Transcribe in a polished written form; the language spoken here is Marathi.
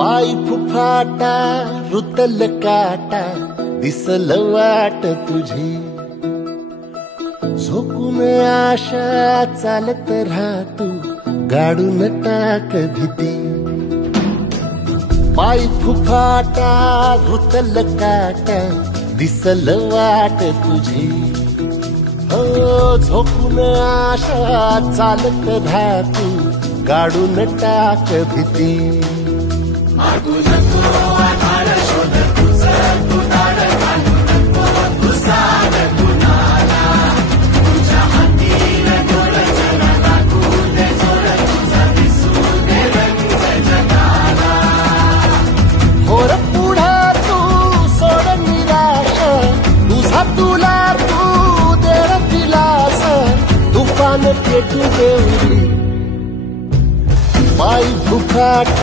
पाय फुफाटा रुतल काटा दिसल वाट तुझी झोकून आशा चालत राहा तू गाडून टाक भीती पाय फुफाटा रुतल काटा दिसल वाट तुझी हो झोकून आशा चालत राहा तू गाडून टाक भीती होर पुढे तू सोड निराशा तुझा तुला तू देर दिलास तुफान पेटू देऊरी पाय फुफाटा